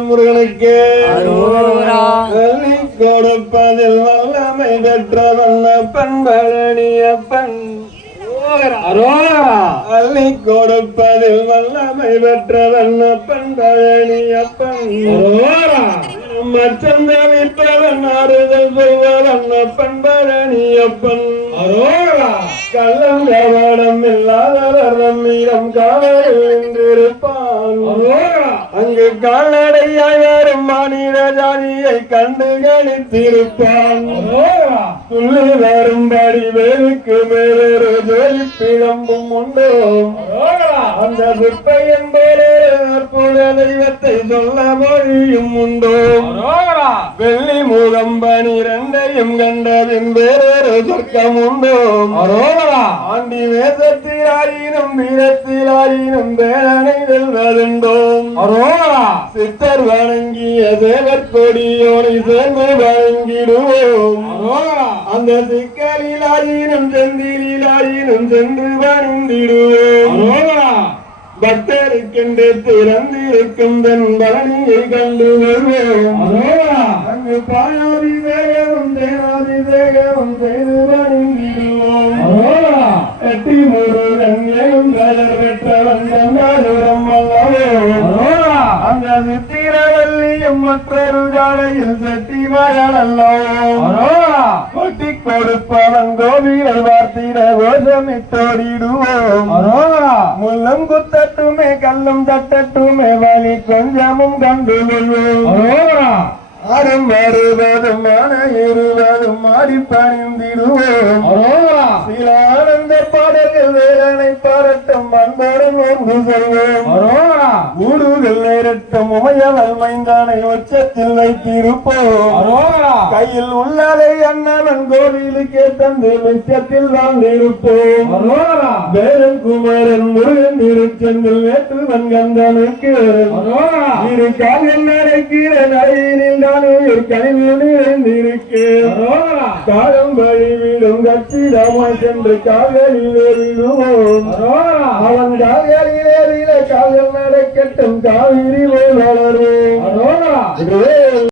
முருகனுக்கு கொடுப்பதில் வல்லமை பெற்றவன் பண்பழனியப்பன் அள்ளி கொடுப்பதில் வல்லமை பெற்றவன் பண்பழனியப்பன் மற்றந்தவிப்பவன் ஆறுதல் செய்வவன் பண்பழனியப்பன் கள்ளம் கவனம் இல்லாதவர் நம்மிடம் காவலில் நின்றிருப்பான் அங்கு கால்நடையாய் வரும் மாநில ஜாதியை கண்டு கணித்திருப்பான் துள்ளி வரும்படி வேலுக்கு மேலொரு ஜோதிப்பிழம்பும் உண்டோ அந்த சிற்பையன் போலே அற்புத தெய்வத்தை சொல்ல மொழியும் உண்டோ வெள்ளி முகம் 12 கண்டதின் வேறொரு சொர்க்கம் உண்டோ ஆண்டி வேசத்திலாயினும் வீரத்திலாயினும் வேலனை வெல்வதுண்டோம் சித்தர் வணங்கிய தேவர் கொடியோனை சேர்ந்து வணங்கிடுவோம் அந்த சிக்கலிலாயினும் செந்திலாயினும் சென்று வணங்கிடுவோம் பக்தருக்கென்று திறந்திருக்கும் தன் பழனியை கண்டு வருவோம் அங்கு பாயாதி வேகமும் தேனாதி வேகமும் செய்து வணங்கிடுவோம் எட்டி முருகன் ஏகும் கலர் பெற்றவன் கண்டாலுரம் அல்லவோ அந்த சித்திரவல்லியும் மற்றொரு ஜாலையில் சட்டி மகளல்லவோ கொட்டி கொடுப்பவன் கோவிலை வார்த்திட கோஷமிட்டோடிடுவோம் முள்ளும் குத்தட்டுமே கல்லும் தட்டட்டுமே வலி கொஞ்சமும் கண்டு கொள்வோம் ஆடும் வருவதும் ஆன இருவதும் ஆடி பணிந்திடுவோம் சில ஆனந்த பாடல்கள் வேலனை பாரட்டும் அன்போடும் ஒன்று சொல்வோம் ஊடுகள் நேரட்டும் உமையவள் மைந்தானை உச்சத்தில் வைத்திருப்போம் கையில் உள்ளதை அண்ணவன் கோவிலுக்கே தந்து மிச்சத்தில் வாழ்ந்திருப்போம் வேலன் குமரன் முருகன் திருச்செந்தில் வேற்றுவன் கந்தனுக்கு இரு காலில் நடக்கிற நடையினில் காலம் வழிவிடும் கட்சிடமாய் சென்று கால்களிலே விடுவோம் அவன் கால்களிலே கால்கள் நடக்கட்டும் காவிரி வளரும்